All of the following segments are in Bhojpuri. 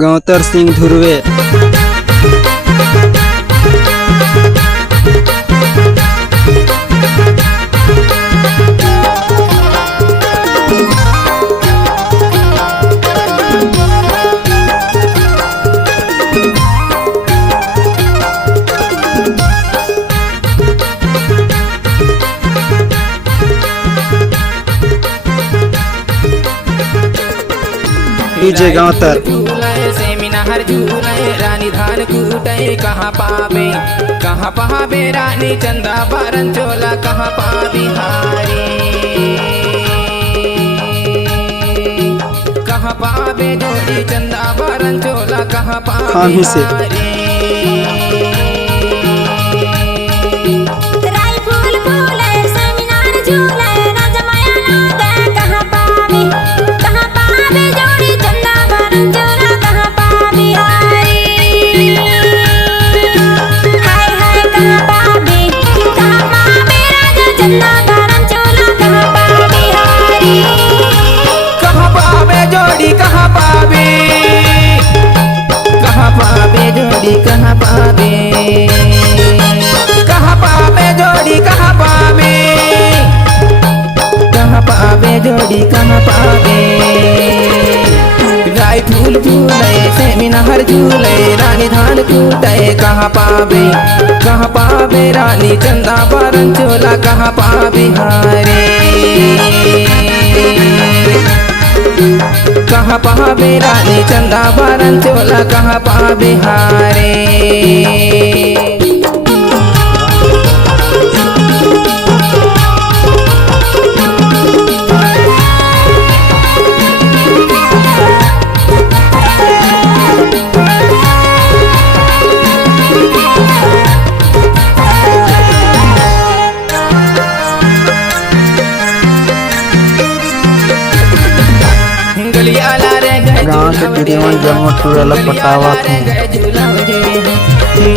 गौतर सिंह धुर्वे। डीजे गौतर। सेमिनार झूले रानी धान कूटे कहाँ पावे रानी चंदा बारन चोला कहाँ पावी हारी कहाँ पावे जोड़ी चंदा बारन चोला कहाँ पावी हारी कहाँ पावे जोड़ी कहाँ पावे जोड़ी कहाँ पावे गाय फूल झूले सेमिनार झूले रानी धान कूटे कहाँ पावे रानी चंदा बारन चोला कहाँ पावे हारे कहाँ पावे रानी चंदा बारन चोला कहाँ पावे हारे गाँव के गिरिवन जमोटुरला पटावत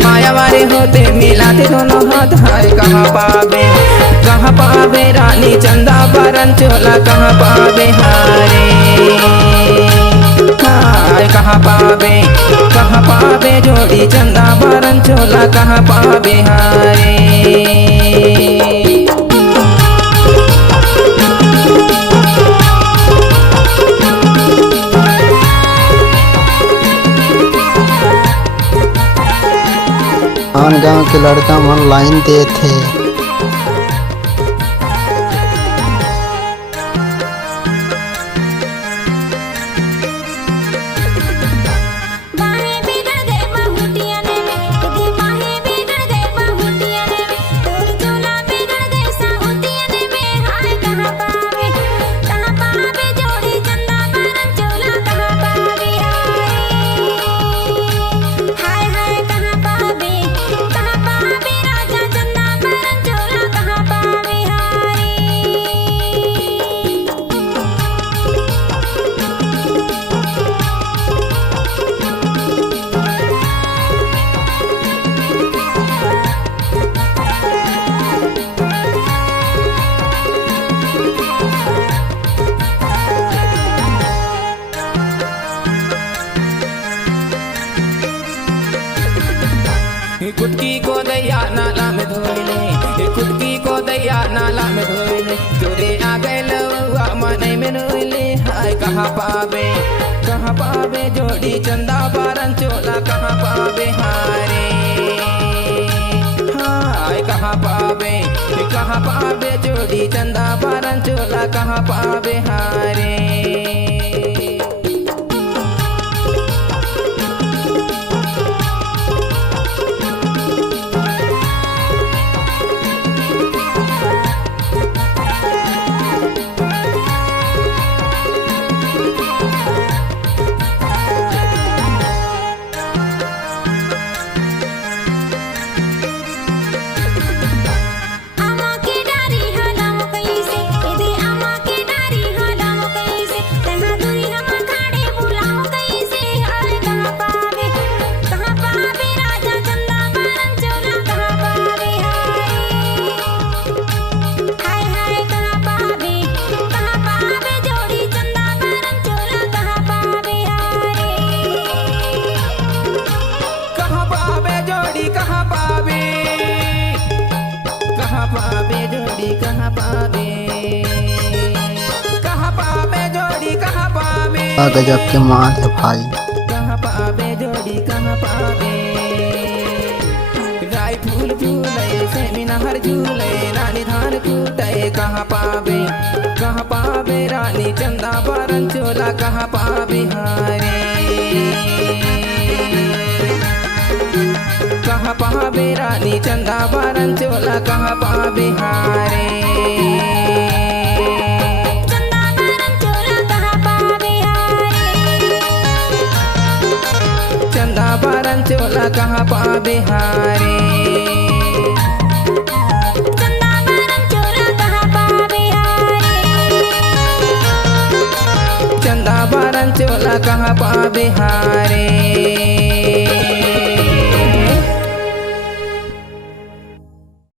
माया वारे होते मिलाते दोनों हाथ हाय कहाँ पावे रानी चंदा बारन चोला कहाँ पावे हारे हाय कहाँ पावे जोड़ी चंदा बारन चोला कहाँ पावे हारे आन गांव के लड़का मन लाइन दे थे। कुटकी को दैया नाला में धोइले कुटकी को दैया नाला में धोइले तोरे आ गए लौआ मने में नोइले हाय कहाँ पावे जोड़ी चंदा बारन चोला कहाँ पावे हारे हाय कहाँ पावे जोड़ी चंदा बारन चोला कहाँ पावे हारे आमा के डारी हलाम कैसे कहाँ पावे, कहाँ पावे जोड़ी कहाँ पावे, गजब के माल है भाई। कहाँ पावे जोड़ी कहाँ पावे, राय फूल फूले सेमिना हर झूले रानी धान कूटे कहाँ पावे, कहाँ पावे रानी चंदा बारन चोला कहाँ पावे हारे, कहाँ पावे रानी चंदा बारन चोला कहाँ पावे हारे, चंदा बारन चोला कहाँ पावे हारे, चंदा बारन चोला कहाँ पावे हारे, चंदा बारन चोला कहाँ पावे हारे, चंदा बारन चोला कहाँ पावे हारे।